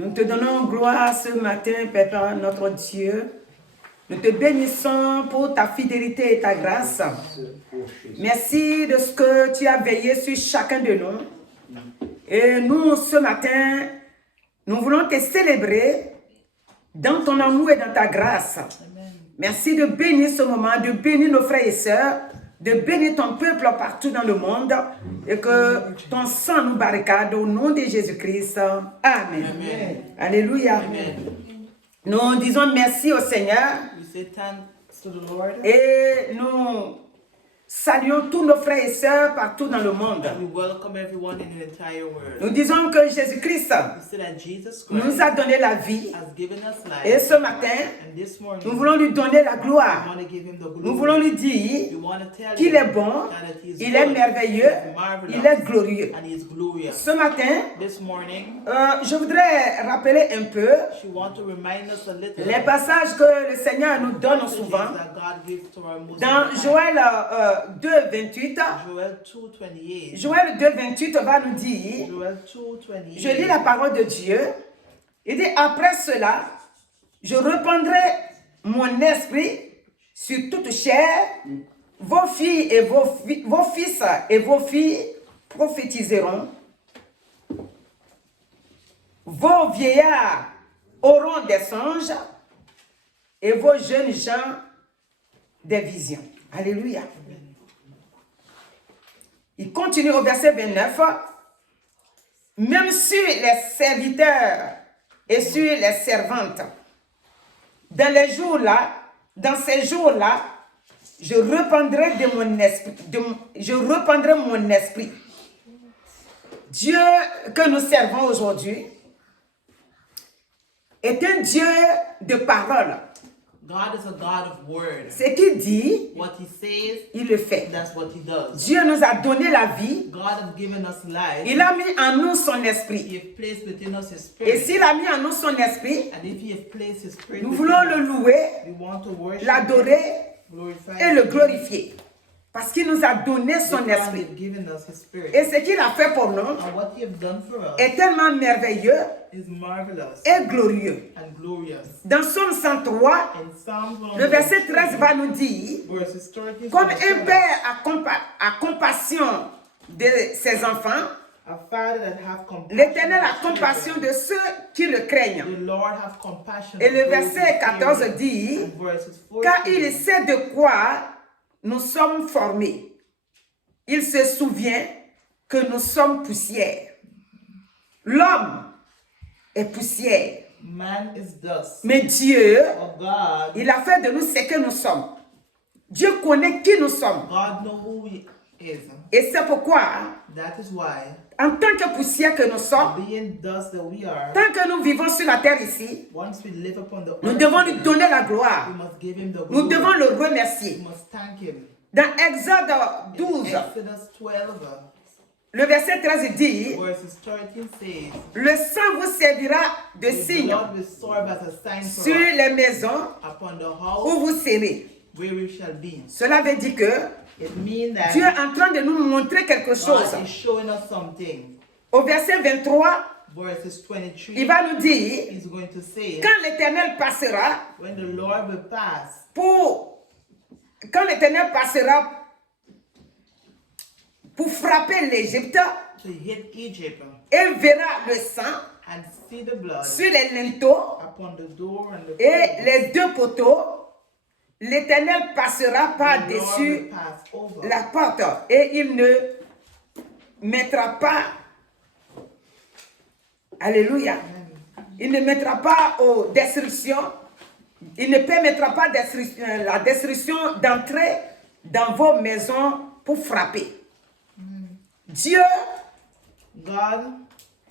Nous te donnons gloire ce matin, Père, notre Dieu. Nous te bénissons pour ta fidélité et ta grâce. Merci de ce que tu as veillé sur chacun de nous. Et nous, ce matin, nous voulons te célébrer dans ton amour et dans ta grâce. Merci de bénir ce moment, de bénir nos frères et sœurs, de bénir ton peuple partout dans le monde et que ton sang nous barricade au nom de Jésus-Christ. Amen. Amen. Alléluia. Amen. Nous disons merci au Seigneur et nous saluons tous nos frères et sœurs partout dans le monde. Nous disons que Jésus-Christ nous a donné la vie et ce matin, nous voulons lui donner la gloire. Nous voulons lui dire qu'il est bon, il est merveilleux, il est glorieux. Ce matin, je voudrais rappeler un peu les passages que le Seigneur nous donne souvent. Dans Joël 2, 28, Joël 2, 28 va nous dire, je lis la parole de Dieu, il dit, après cela, je répandrai mon esprit sur toute chair, vos filles et vos fils et vos filles prophétiseront, vos vieillards auront des songes et vos jeunes gens des visions. Alléluia. Il continue au verset 29. Même sur les serviteurs et sur les servantes, dans ces jours-là, je répandrai mon esprit. Dieu que nous servons aujourd'hui est un Dieu de parole. God is a God of words. Ce qu'il dit, what he says, il le fait. That's what he does. Dieu nous a donné la vie. God has given us life. Il a mis en nous son esprit. He has placed within us his spirit. Et s'il a mis en nous son esprit, and if he has placed his spirit nous voulons le louer, l'adorer et le glorifier. Parce qu'il nous a donné son esprit. Et ce qu'il a fait pour nous est tellement merveilleux et glorieux. Dans Psaume 103, le verset 13 va nous dire, comme un père a compassion de ses enfants, l'Éternel a compassion de ceux qui le craignent. Et le verset 14 dit, car il sait de quoi nous sommes formés. Il se souvient que nous sommes poussière. L'homme est poussière. Man is dust. Mais Dieu, God, il a fait de nous ce que nous sommes. Dieu connaît qui nous sommes. God knows who he is. Et c'est pourquoi, that is why, en tant que poussière que nous sommes, being dust that we are, tant que nous vivons sur la terre ici, once we live upon the nous earth, devons lui donner la gloire. we must give him the Nous glory. devons le remercier. We must thank him. Dans Exode 12, Exodus 12, le verset 13 dit, verses 13 says, le sang vous servira de the signe blood will serve as a sign for sur us les maisons upon the où house vous serez. where we shall be. Cela veut dire que It means that Dieu est en train de nous montrer quelque chose. God is showing us something. Au verset 23, Verses 23, il va nous dire, he's going to say, quand l'Éternel passera when the Lord will pass, quand l'Éternel passera pour frapper l'Égypte, to hit Egypt et verra le sang and see the blood sur les linteaux upon the door and the et posts, les deux poteaux, l'Éternel passera the par-dessus Lord will pass over. la porte et il ne mettra pas, alléluia, il ne mettra pas aux destructions, il ne permettra pas la destruction d'entrer dans vos maisons pour frapper. Dieu God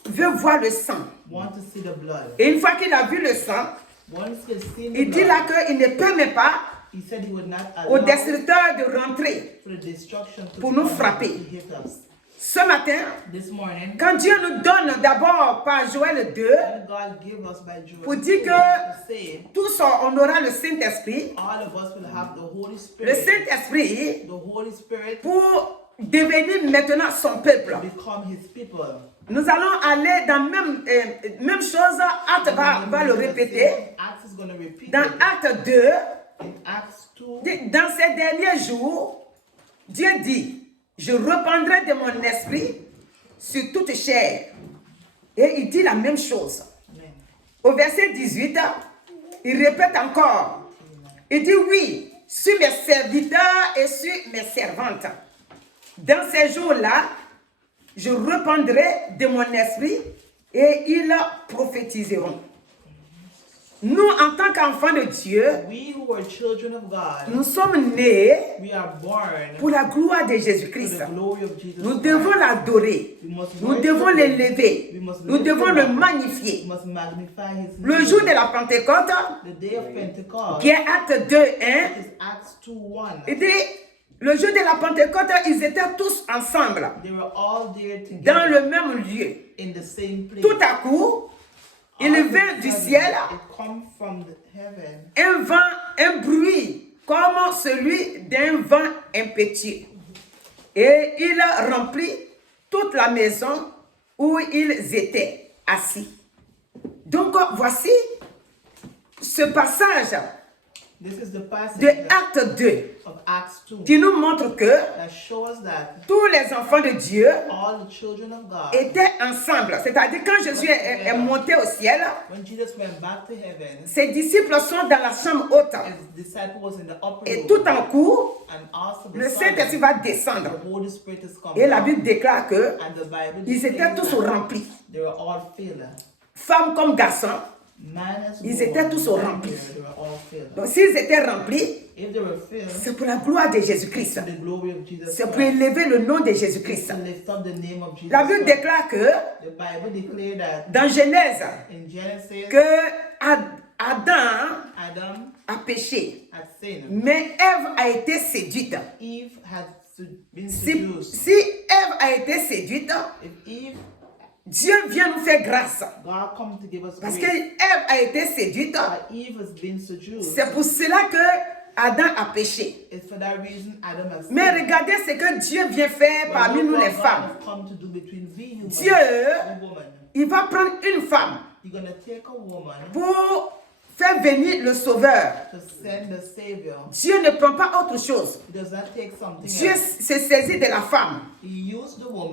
veut voir le sang. wants to see the blood. Et une fois qu'il a vu le sang, Once he's seen the il dit blood, là qu'il ne permet pas he said he would not aux allow destructeurs de rentrer. for the destruction to pour nous come frapper. to hit us. Ce matin, This morning, quand Dieu nous donne d'abord par Joël 2, when God gave us by Joel pour dire 2, que to say, tous on aura le Saint-Esprit, all of us will have the Holy le Spirit. Saint-Esprit The Holy Spirit pour devenir maintenant son peuple. become his people. Nous allons aller dans même chose. Acte va le répéter. Dans Acte 2, dans ces derniers jours, Dieu dit, je reprendrai de mon esprit sur toute chair. Et il dit la même chose. Au verset 18, il répète encore. Il dit oui, sur mes serviteurs et sur mes servantes. Dans ces jours-là, je reprendrai de mon esprit et ils prophétiseront. Nous, en tant qu'enfants de Dieu, nous sommes nés pour la gloire de Jésus-Christ. Nous devons l'adorer. Nous devons l'élever. Nous devons le magnifier. Le jour de la Pentecôte, qui est Acte 2, 1, il dit, le jour de la Pentecôte, ils étaient tous ensemble, dans le même lieu. Tout à coup, il vint du ciel un vent, un bruit comme celui d'un vent impétueux. Et il remplit toute la maison où ils étaient assis. Donc voici ce passage de Acte 2 qui nous montre que tous les enfants de Dieu étaient ensemble. C'est-à-dire quand Jésus est monté au ciel, ses disciples sont dans la chambre haute. Et tout en coup, le Saint-Esprit va descendre. Et la Bible déclare que ils étaient tous remplis. Femmes comme garçons. Ils étaient tous remplis. Donc s'ils étaient remplis, c'est pour la gloire de Jésus-Christ. C'est pour élever le nom de Jésus-Christ. La Bible déclare que dans Genèse, que Adam a péché, mais Ève a été séduite. Si Ève a été séduite, Dieu vient nous faire grâce. Parce que Ève a été séduite. C'est pour cela que Adam a péché. Mais regardez ce que Dieu vient faire parmi nous les femmes. Dieu, il va prendre une femme pour faire venir le Sauveur. Dieu ne prend pas autre chose. Dieu s'est saisi de la femme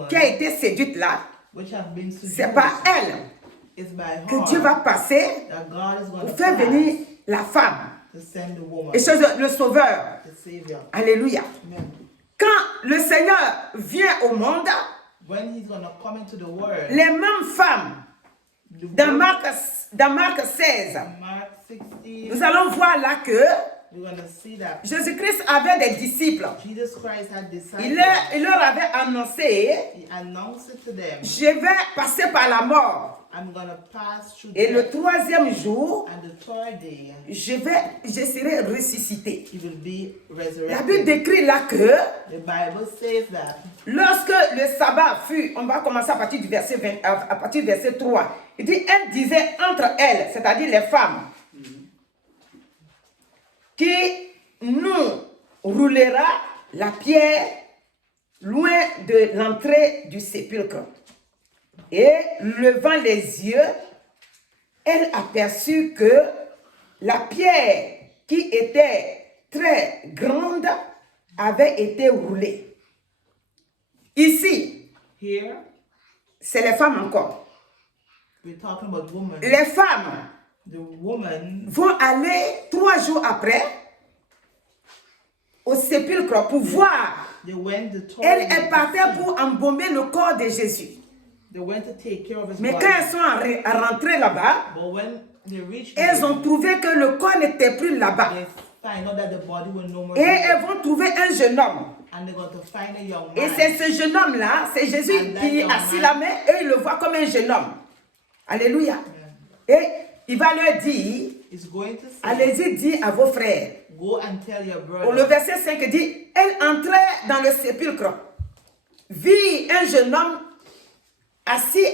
qui a été séduite là. C'est par elle que Dieu va passer pour faire venir la femme et le Sauveur. Alléluia. Quand le Seigneur vient au monde, les mêmes femmes, dans Marc 16, nous allons voir là que Jésus-Christ avait des disciples. Il leur avait annoncé, je vais passer par la mort. Et le troisième jour, je serai ressuscité. La Bible décrit là que lorsque le sabbat fut, on va commencer à partir du verset 3, il dit, elle disait entre elles, c'est-à-dire les femmes, qui nous roulera la pierre loin de l'entrée du sépulcre. Et levant les yeux, elle aperçut que la pierre qui était très grande avait été roulée. Ici, c'est les femmes encore. Les femmes vont aller 3 jours après au sépulcre pour voir. Elle partait pour embaumer le corps de Jésus. Mais quand elles sont rentrées là-bas, elles ont trouvé que le corps n'était plus là-bas. Et elles vont trouver un jeune homme. Et c'est ce jeune homme-là, c'est Jésus qui a assis la main et il le voit comme un jeune homme. Alléluia. Et il va leur dire, allez-y, dis à vos frères. Le verset 5 dit, elle entrait dans le sépulcre, vit un jeune homme assis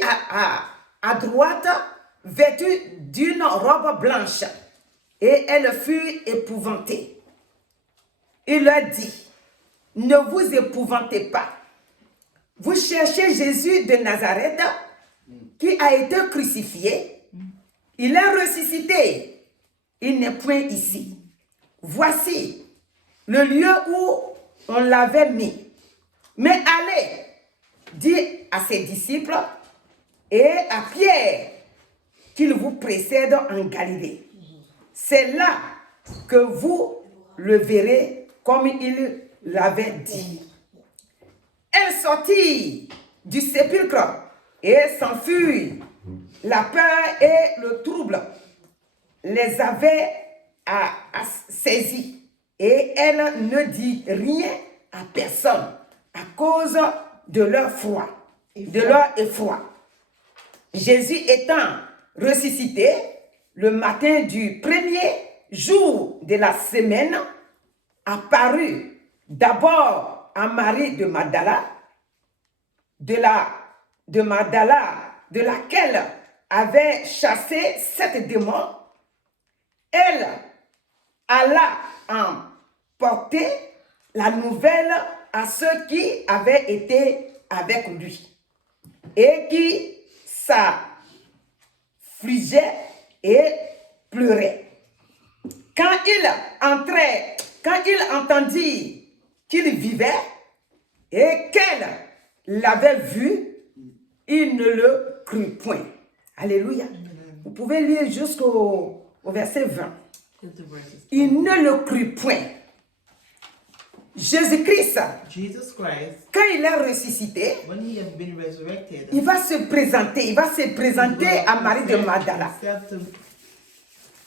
à droite, vêtu d'une robe blanche, et elle fut épouvantée. Il leur dit, ne vous épouvantez pas. Vous cherchez Jésus de Nazareth, qui a été crucifié, il est ressuscité. Il n'est point ici. Voici le lieu où on l'avait mis. Mais allez, dit à ses disciples et à Pierre qu'il vous précède en Galilée. C'est là que vous le verrez comme il l'avait dit. Elle sortit du sépulcre et s'enfuit. La peur et le trouble les avaient saisis et elle ne dit rien à personne à cause de leur effroi. Jésus étant ressuscité le matin du premier jour de la semaine, apparut d'abord à Marie de Magdala, de laquelle avait chassé 7 démons. Elle alla en porter la nouvelle à ceux qui avaient été avec lui et qui s'affligeaient et pleuraient. Quand il entendit qu'il vivait et qu'elle l'avait vu, il ne le crut point. Alléluia. Vous pouvez lire jusqu'au verset 20. Il ne le crut point. Jésus-Christ, quand il est ressuscité, il va se présenter à Marie de Magdala.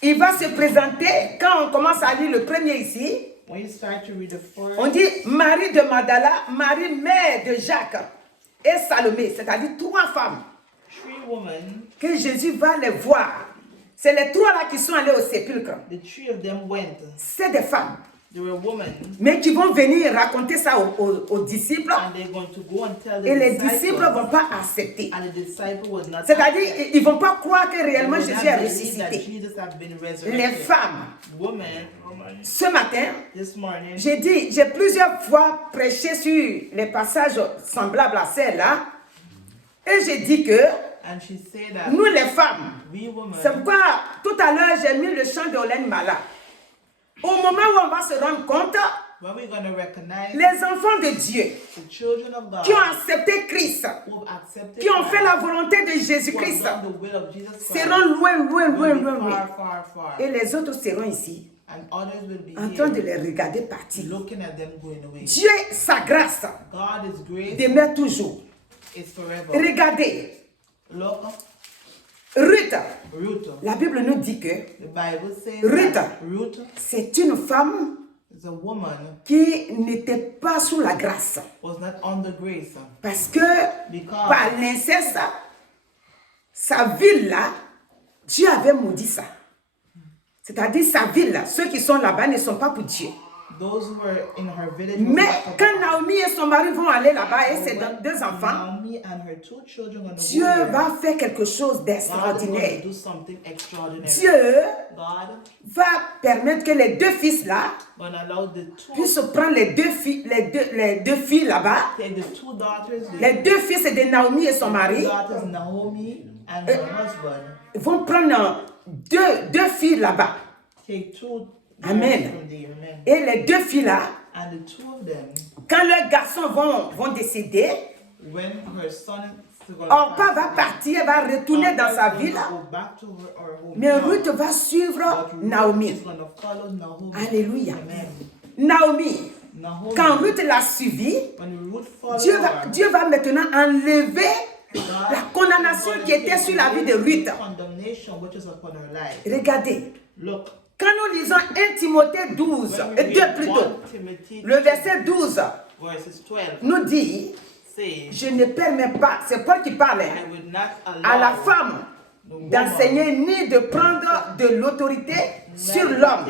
Il va se présenter, quand on commence à lire le premier ici, on dit Marie de Magdala, Marie mère de Jacques et Salomé, c'est-à-dire 3 femmes que Jésus va les voir. C'est les 3 là qui sont allés au sépulcre. C'est des femmes. Mais qui vont venir raconter ça aux disciples. Et les disciples ne vont pas accepter. C'est-à-dire, ils ne vont pas croire que réellement Jésus est ressuscité. Les femmes, ce matin, j'ai plusieurs fois prêché sur les passages semblables à celle-là. Et j'ai dit que nous les femmes, c'est pourquoi tout à l'heure j'ai mis le chant de Olen Mala. Au moment où on va se rendre compte, les enfants de Dieu qui ont accepté Christ, qui ont fait la volonté de Jésus-Christ, seront loin. Et les autres seront ici, en train de les regarder partir. Dieu, sa grâce, demeure toujours. Regardez. Ruth, la Bible nous dit que Ruth, c'est une femme qui n'était pas sous la grâce. Parce que par l'inceste, sa ville-là, Dieu avait maudit ça. C'est-à-dire sa ville, ceux qui sont là-bas ne sont pas pour Dieu. Mais quand Naomi et son mari vont aller là-bas et ses 2 enfants, Dieu va faire quelque chose d'extraordinaire. Dieu va permettre que les 2 fils là puissent prendre les deux filles là-bas. Les 2 fils de Naomi et son mari vont prendre deux filles là-bas. Amen. Et les 2 filles-là, quand leurs garçons vont décéder, Orpa va partir, elle va retourner dans sa ville. Mais Ruth va suivre Naomi. Alléluia. Naomi, quand Ruth l'a suivi, Dieu va maintenant enlever la condamnation qui était sur la vie de Ruth. Regardez. Quand nous lisons 1 Timothée 12, 2 plutôt, le verset 12 nous dit, je ne permets pas, c'est Paul qui parle, à la femme d'enseigner ni de prendre de l'autorité sur l'homme,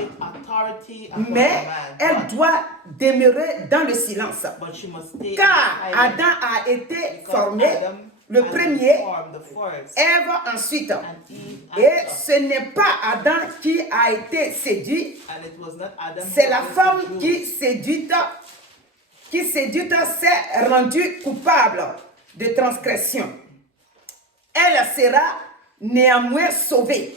mais elle doit demeurer dans le silence. Car Adam a été formé, le premier, Ève ensuite. Et ce n'est pas Adam qui a été séduit, c'est la femme qui séduite s'est rendue coupable de transgression. elle sera néanmoins sauvée.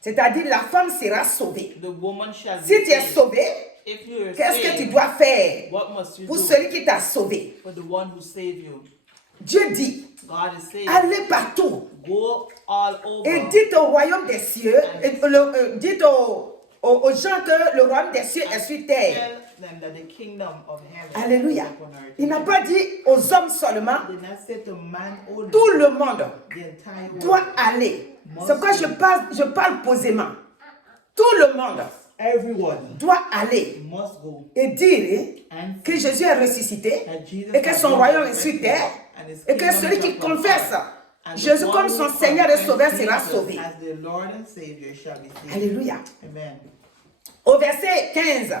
C'est-à-dire, la femme sera sauvée. The woman shall be Si tu es saved. sauvé, If you are qu'est-ce que saved, tu dois faire what must you pour do celui qui t'a sauvé? for the one who saved you? Dieu dit, God is saying, allez partout go all over. et dites au royaume des cieux, dites aux gens que le royaume des cieux est sur terre. Tell them that the kingdom of heaven Alléluia. is upon earth. Il n'a pas dit aux hommes seulement, Did not say to man only, tout le monde the entire doit world. aller. C'est pourquoi je parle posément. Tout le monde Everyone doit aller must go et dire and que Jésus est ressuscité that Jesus et que son has royaume est risen sur terre and his et que kingdom celui is qui upon confesse earth. And the Jésus one comme who son Seigneur et confesses Sauveur sera Jesus sauvé. as the Lord and Savior shall be saved. Alléluia. Amen. Au verset 15,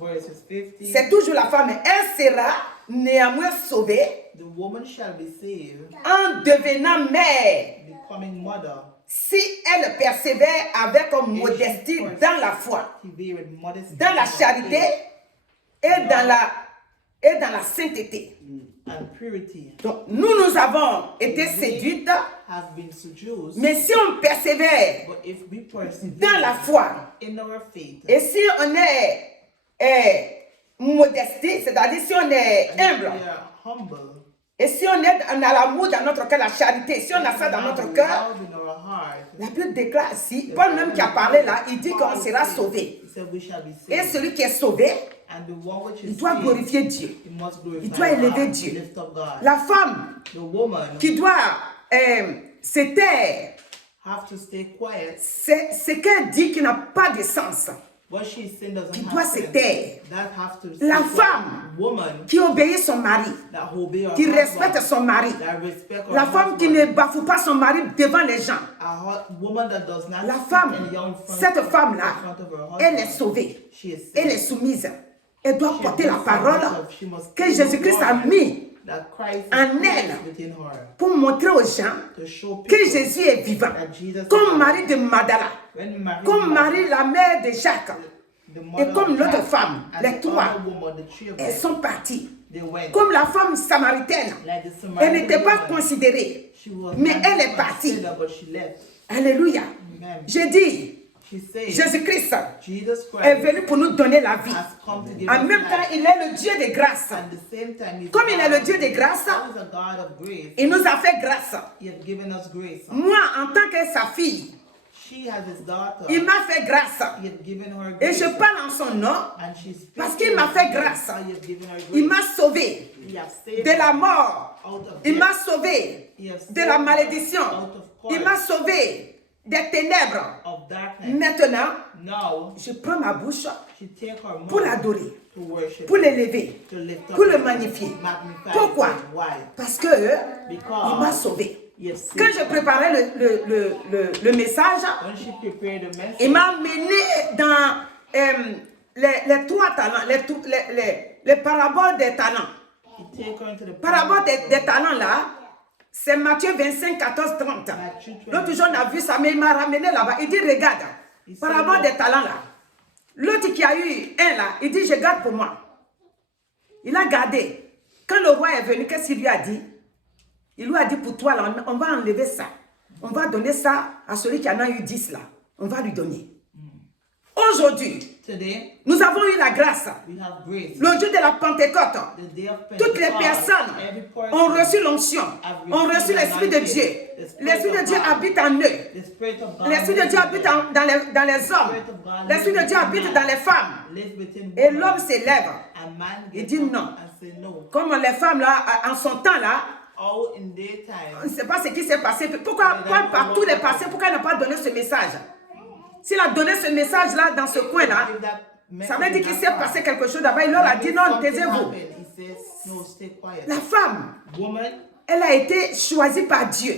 Verses 50. c'est toujours la femme. Elle sera néanmoins sauvée The woman shall be saved, en devenant mère becoming mother, si elle persévère avec modestie dans la foi, with modesty, dans la charité et dans la sainteté. and purity. Donc, nous avons été séduites, Have been seduced, mais si on persévère but if we persevere dans la foi in our faith, et si on est modestie, c'est-à-dire si on est humble, we are humble, et si on a l'amour dans notre cœur, la charité, si on a ça dans notre cœur, love in our heart, la Bible déclare ici, Paul même qui a parlé là, il dit qu'on sera sauvé. he said we shall be Et saved. celui qui est sauvé, And the one which il is doit saved, glorifier Dieu. he must glorify Il doit élever God, Dieu. lift up God. La femme The woman qui doit se taire, have to stay quiet. c'est ce qu'elle dit qui n'a pas de sens. What she said doesn't Qui have doit se sense. taire. That have to La stay femme quiet. Woman qui obéit son mari, that obey her qui husband, respecte son mari. that respect her La femme qui husband. ne bafoue pas son mari devant les gens. Woman that does not La speak femme, in young front cette in femme-là, front of her husband. elle est sauvée. She is saved. Elle est soumise. Elle doit She porter is la parole she must que speak Jésus-Christ a the word mis that Christ en is elle within her, pour montrer aux gens to show people que Jésus est vivant. that Jesus Comme is Marie de Magdala, when Mary comme Marie la mère de Jacques, the mother et comme of l'autre Jack, femme, and les the trois, other woman, the three of elles them, sont parties. they went. Comme la femme samaritaine, Like the elle Samaritan n'était pas woman, considérée, she was mais not elle est partie. considered, but she left. Alléluia. Amen. J'ai dit, She said, Jésus-Christ Jesus est Christ venu pour nous donner la vie. has come to give En us même temps, life. il est le Dieu de grâce. At the same time, he's Comme a il est God le Dieu of de grâce, God is a God of grace. il nous a fait grâce. He has given us grace. Moi, en tant que sa fille, She has his daughter. il m'a fait grâce. He has given her Et grace. je parle en son nom And she speaks parce qu'il m'a fait grâce. He has given her grace. Il m'a sauvé He has saved de la her mort. out of Il death. m'a sauvé He has de la saved malédiction. her out of Il curse, m'a sauvé des ténèbres. of darkness. Maintenant, Now, je prends ma bouche she take her pour mouth l'adorer, to worship, pour l'élever, to lift up pour le him, magnifier. magnify Pourquoi? him. Why? Parce que Because il m'a sauvé. he has saved Quand je her. préparais le message, When she prepared the message, il m'a mené dans les trois talents, les paraboles des talents. he take her into the Parabole des talents là, c'est Matthieu 25, 14, 30. L'autre jour, on a vu ça, mais il m'a ramené là-bas. Il dit, regarde, parabole des talents là. L'autre qui a eu un là, il dit, je garde pour moi. Il a gardé. Quand le roi est venu, qu'est-ce qu'il lui a dit? Il lui a dit, pour toi, là, on va enlever ça. On va donner ça à celui qui en a eu 10 là. On va lui donner. Aujourd'hui, today, nous avons eu la grâce. we have grace. Le jour de la Pentecôte, The day of toutes les Pentecost, personnes every person ont reçu l'onction, ont reçu l'Esprit de Dieu. L'Esprit de Dieu habite en eux. the Spirit of God L'Esprit de Dieu habite dans les hommes. L'Esprit de Dieu habite dans les femmes. lives within Et woman. l'homme s'élève. A man Il gets dit up non. and say no. Comme les femmes là, en son temps là, All in daytime. on ne sait pas ce qui s'est passé. Pourquoi Paul, par tous les passés, pourquoi il n'a pas donné ce message? S'il a donné ce message là dans ce coin là, ça veut dire qu'il s'est passé quelque chose d'abord. Il leur a dit non, taisez-vous. He says, no, stay quiet. La femme, Woman, elle a été choisie par Dieu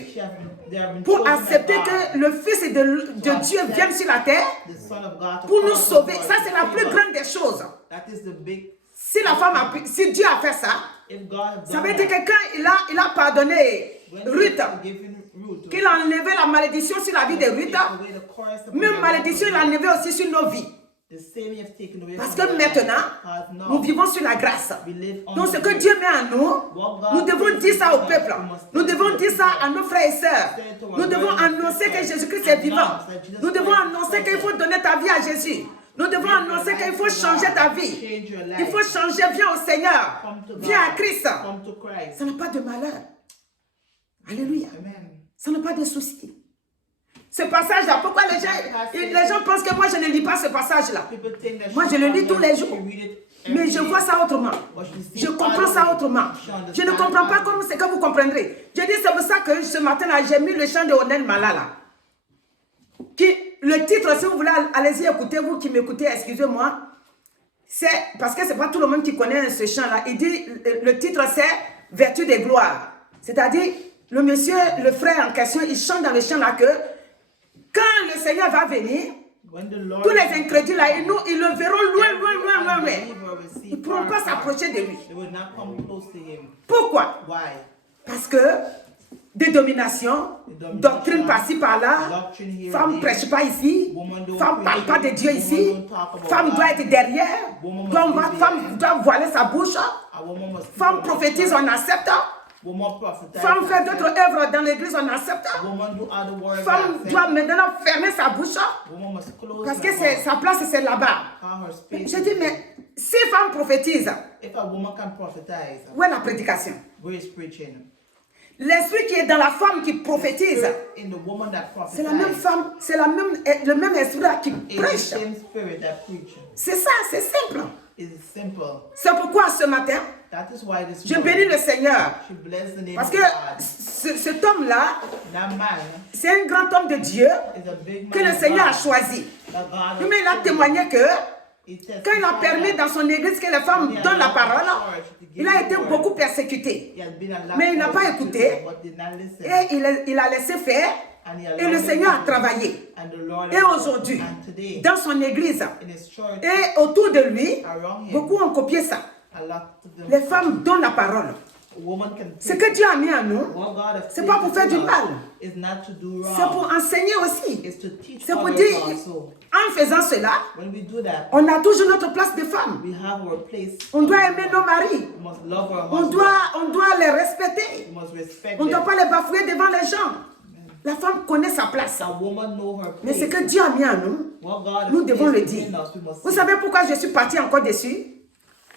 they have been pour chosen by accepter God, que le Fils de Dieu vienne sur la terre the Son of God, to pour nous come sauver. upon Ça, us c'est to la save plus us. grande des choses. That is the big. Si la femme a pu, si Dieu a fait ça, If God has ça done veut dire that, que quand il a pardonné when Ruth, he has given Ruth, qu'il a enlevé la malédiction sur la vie de Ruth, take away the curse upon même the malédiction, il a enlevé aussi sur nos vies. Parce que maintenant, nous vivons sur la grâce. Donc ce que Dieu met en nous, nous devons dire ça au peuple. Nous devons dire ça à nos frères et sœurs. Nous devons annoncer que Jésus-Christ est vivant. Nous devons annoncer qu'il faut donner ta vie à Jésus. Nous devons annoncer qu'il faut changer ta vie. Il faut changer. Viens au Seigneur. Viens à Christ. Ça n'a pas de malheur. Alléluia. Ça n'a pas de souci. Ce passage-là, pourquoi les gens pensent que moi je ne lis pas ce passage-là? Moi je le lis tous les jours. Mais je vois ça autrement. Je comprends ça autrement. Je ne comprends pas comme c'est que vous comprendrez. Je dis c'est pour ça que ce matin-là, j'ai mis le chant de Onel Malala. Le titre, si vous voulez, allez-y écouter, vous qui m'écoutez, excusez-moi. C'est parce que ce n'est pas tout le monde qui connaît ce chant-là. Il dit, le titre c'est Vertu des gloires. C'est-à-dire, le monsieur, le frère en question, il chante dans le chant-là que quand le Seigneur va venir, tous les incrédules là, ils le verront loin. Ils ne pourront pas s'approcher de lui. Pourquoi? Parce que des dominations, doctrines par-ci par-là, femme ne prêche pas ici, femme ne parle pas de Dieu ici, femme doit être derrière, femme doit voiler sa bouche, femme prophétise, on accepte. Femme fait d'autres œuvres dans l'église, on accepte. Femme doit maintenant fermer sa bouche parce que sa place c'est là-bas. Je dis, mais si femme prophétise, où est la prédication? L'esprit qui est dans la femme qui prophétise, c'est la même femme, c'est le même esprit qui prêche. C'est ça, c'est simple. C'est pourquoi ce matin, je bénis le Seigneur. Parce que cet homme-là, c'est un grand homme de Dieu que le Seigneur a choisi. Mais il a témoigné que quand il a permis dans son église que les femmes donnent la parole, il a été beaucoup persécuté. Mais il n'a pas écouté et il a laissé faire. Et le Seigneur a travaillé. Et aujourd'hui, dans son église et autour de lui, beaucoup ont copié ça. Les femmes donnent la parole. Ce que Dieu a mis en nous, ce n'est pas pour faire du mal. C'est pour enseigner aussi. C'est pour dire, en faisant cela, on a toujours notre place de femme. On doit aimer nos maris. On doit les respecter. On ne doit pas les bafouer devant les gens. La femme connaît sa place. Mais ce que Dieu a mis en nous, nous devons le dire. Vous savez pourquoi je suis partie encore dessus?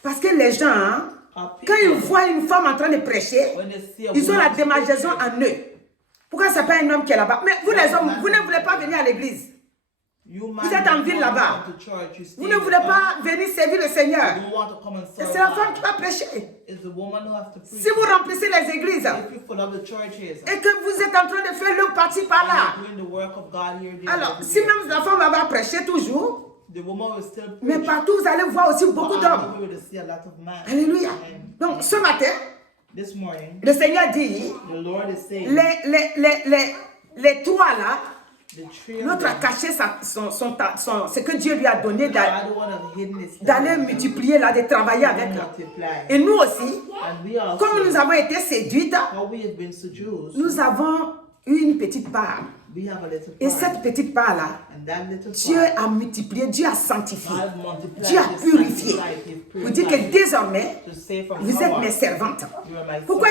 Parce que les gens, quand ils voient une femme en train de prêcher, ils ont la démagogie en eux. Pourquoi ce n'est pas un homme qui est là-bas? Mais vous les hommes, vous ne voulez pas venir à l'église. Vous êtes en ville là-bas. Vous ne voulez pas venir servir le Seigneur. C'est la femme qui va prêcher. Si vous remplissez les églises et que vous êtes en train de faire le parti par là, alors si même la femme va prêcher toujours, mais partout vous allez voir aussi beaucoup d'hommes. Alléluia. Donc ce matin, le Seigneur dit, les trois là, l'autre a caché ce que Dieu lui a donné d'aller multiplier, là, de travailler avec. Et nous aussi, comme nous avons été séduites, nous avons une petite part. Et cette petite part-là, Dieu a multiplié, Dieu a sanctifié, Dieu a purifié. Vous dites que désormais, vous êtes mes servantes. Pourquoi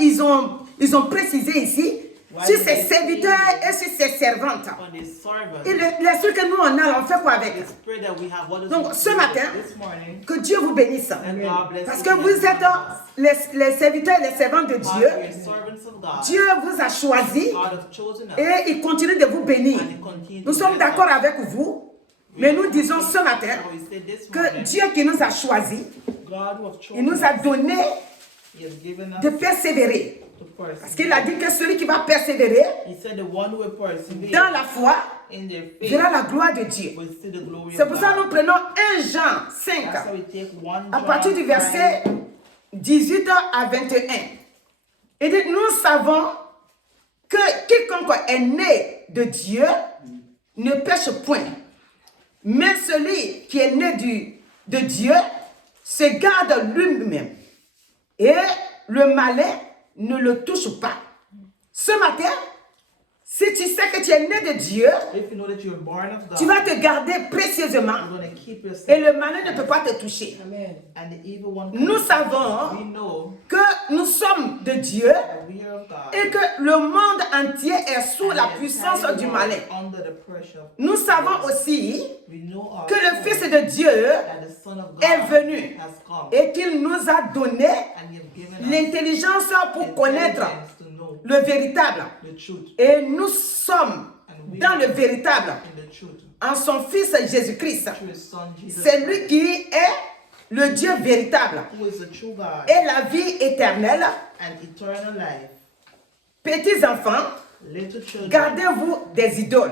ils ont précisé ici sur ses serviteurs et sur ses servantes. Et l'esprit que nous on a, on fait quoi avec? Donc ce matin, que Dieu vous bénisse. Parce que vous êtes les serviteurs et les servantes de Dieu. Dieu vous a choisi et il continue de vous bénir. Nous sommes d'accord avec vous, mais nous disons ce matin que Dieu qui nous a choisi, il nous a donné de persévérer. Parce qu'il a dit que celui qui va persévérer dans la foi verra la gloire de Dieu. C'est pour ça que nous prenons 1 Jean 5 à partir du verset 18 à 21. Et dit, nous savons que quiconque est né de Dieu ne pêche point. Mais celui qui est né de Dieu se garde lui-même. Et le malin ne le touche pas. Ce matin, Si tu sais que tu es né de Dieu, if you know that you're born of God, tu vas te garder précieusement you're going to keep yourself. et le malin ne peut pas te toucher. Amen. And the evil one Nous we savons know que nous sommes de Dieu that we are of God. et que le monde entier est sous la puissance du malin. Under the pressure of Nous savons aussi we know que le Fils de Dieu that the Son of God est venu has come et qu'il nous a donné and he has given us l'intelligence pour connaître intelligence to know le véritable. the truth Et nous sommes dans le véritable and the truth en son Fils Jésus-Christ. through his Son Jesus C'est lui qui est le Dieu véritable who is the true God et la vie éternelle. and eternal life. Petits enfants, Little children, gardez-vous des idoles.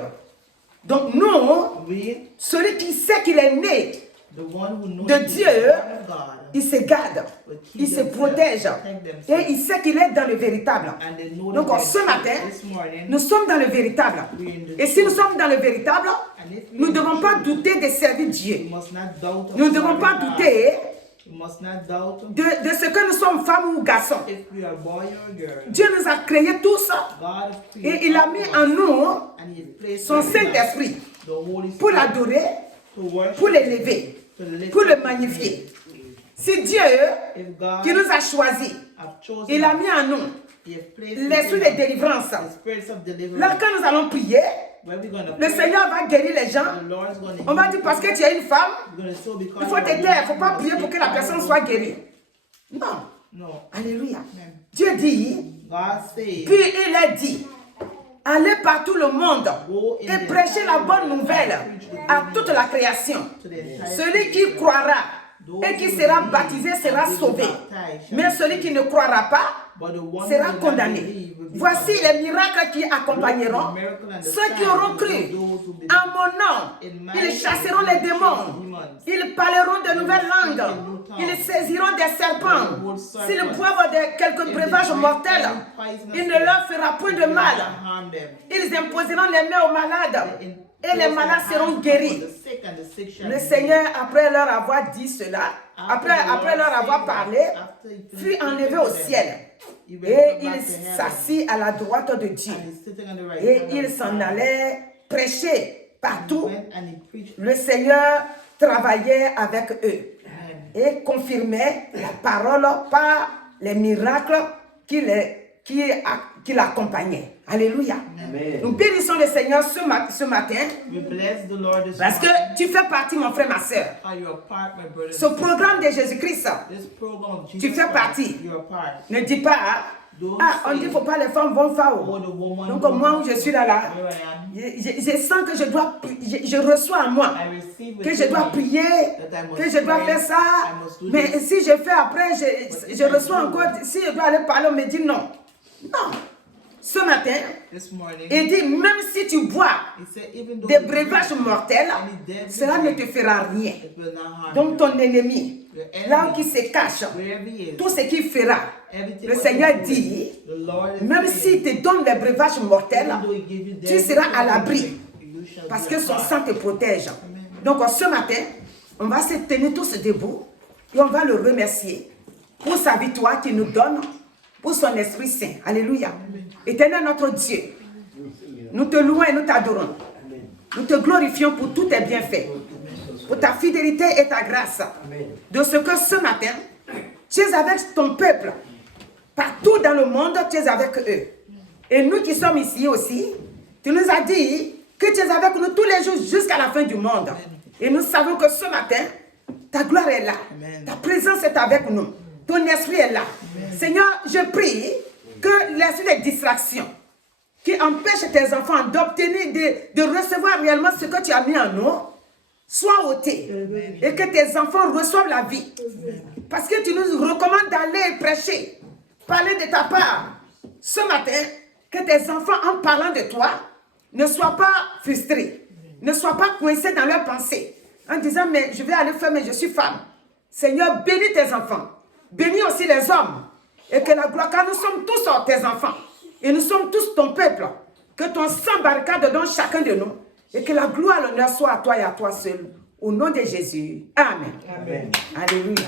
Donc nous, we, celui qui sait qu'il est né, the one who knows de he is Dieu, born of God, il se garde, il se protège et il sait qu'il est dans le véritable. and they know Donc that ce matin, this morning, nous sommes dans le véritable. Et si nous sommes dans le véritable, and if nous ne we devons pas douter de servir Dieu. you must not doubt of Nous ne devons pas serving God. douter You must not doubt de ce que nous sommes, femmes ou garçons. if we are boy or girl. Dieu nous a créés tous God has created et il a mis en nous and he has placed son in us Saint-Esprit the Holy pour Spirit l'adorer, to worship, pour l'élever, to lift pour le up magnifier. C'est Dieu If God qui nous a choisis. have chosen Il a us, mis en nous he has placed l'esprit within de us délivrance. the spirits of Là, deliverance. quand nous allons prier, When we're going to le pray, Seigneur va guérir les gens. the Lord is going to On va dire parce que tu es une femme, we're going to still because il faut you are te a taire, il ne faut woman, pas you prier must pour que stay la personne quiet. soit guérie. Non. No. Alléluia. Dieu dit, God says, puis il a dit, allez par tout le monde go in et the prêchez la entire bonne world nouvelle and preach the à good toute news la création. to the entire Celui qui creation. croira Those et qui who sera believe baptisé and sera will be sauvé. baptized shall Mais be celui saved. qui ne croira pas But the one sera who will not condamné. believe will be Voici condemned. les miracles qui accompagneront The miracle and the ceux qui signs auront will cru be those who believe. en mon nom. In my Ils name, chasseront they les will démons. chase demons. Ils parleront de nouvelles speak in langues. new tongues. Ils saisiront des serpents. They will hold serpents. S'ils boivent de quelques If breuvages they drink mortels, any poisonous il ne thing, leur fera point it de will mal. not harm them. Ils imposeront les mains aux malades et les malades seront guéris. Le Seigneur, après leur avoir dit cela, après leur avoir parlé, fut enlevé au ciel. Et il s'assit à la droite de Dieu. Et il s'en allait prêcher partout. Le Seigneur travaillait avec eux et confirmait la parole par les miracles qui l'accompagnaient. Alléluia. Nous bénissons le Seigneur ce matin parce que tu fais partie, mon frère, ma soeur. Ce programme de Jésus-Christ, tu fais partie. Ne dis pas, on dit qu'il ne faut pas, les femmes vont faire. Donc moi où je suis là, je sens que je reçois en moi, que je dois prier, que je dois faire ça. Mais si je fais après, je reçois encore, si je dois aller parler, on me dit non. Non. Ce matin, il dit, même si tu bois des breuvages mortels, cela ne te fera rien. Donc ton ennemi, là où il se cache, tout ce qu'il fera, le Seigneur dit, même s'il te donne des breuvages mortels, tu seras à l'abri, parce que son sang te protège. Donc ce matin, on va se tenir tous debout et on va le remercier pour sa victoire qu'il nous donne, pour son Esprit Saint. Alléluia. Éternel notre Dieu, nous te louons et nous t'adorons. Nous te glorifions pour tous tes bienfaits, pour ta fidélité et ta grâce. De ce que ce matin, tu es avec ton peuple. Partout dans le monde, tu es avec eux. Et nous qui sommes ici aussi, tu nous as dit que tu es avec nous tous les jours jusqu'à la fin du monde. Et nous savons que ce matin, ta gloire est là. Ta présence est avec nous. Ton esprit est là. Seigneur, je prie que l'esprit de distraction qui empêche tes enfants d'obtenir, de recevoir réellement ce que tu as mis en nous, soit ôté. Et que tes enfants reçoivent la vie. Parce que tu nous recommandes d'aller prêcher, parler de ta part. Ce matin, que tes enfants, en parlant de toi, ne soient pas frustrés, ne soient pas coincés dans leurs pensées, en disant, mais je vais aller faire, mais je suis femme. Seigneur, bénis tes enfants. Bénis aussi les hommes. Et que la gloire, car nous sommes tous tes enfants. Et nous sommes tous ton peuple. Que ton sang barricade dans chacun de nous. Et que la gloire, l'honneur soit à toi et à toi seul. Au nom de Jésus. Amen. Amen. Alléluia.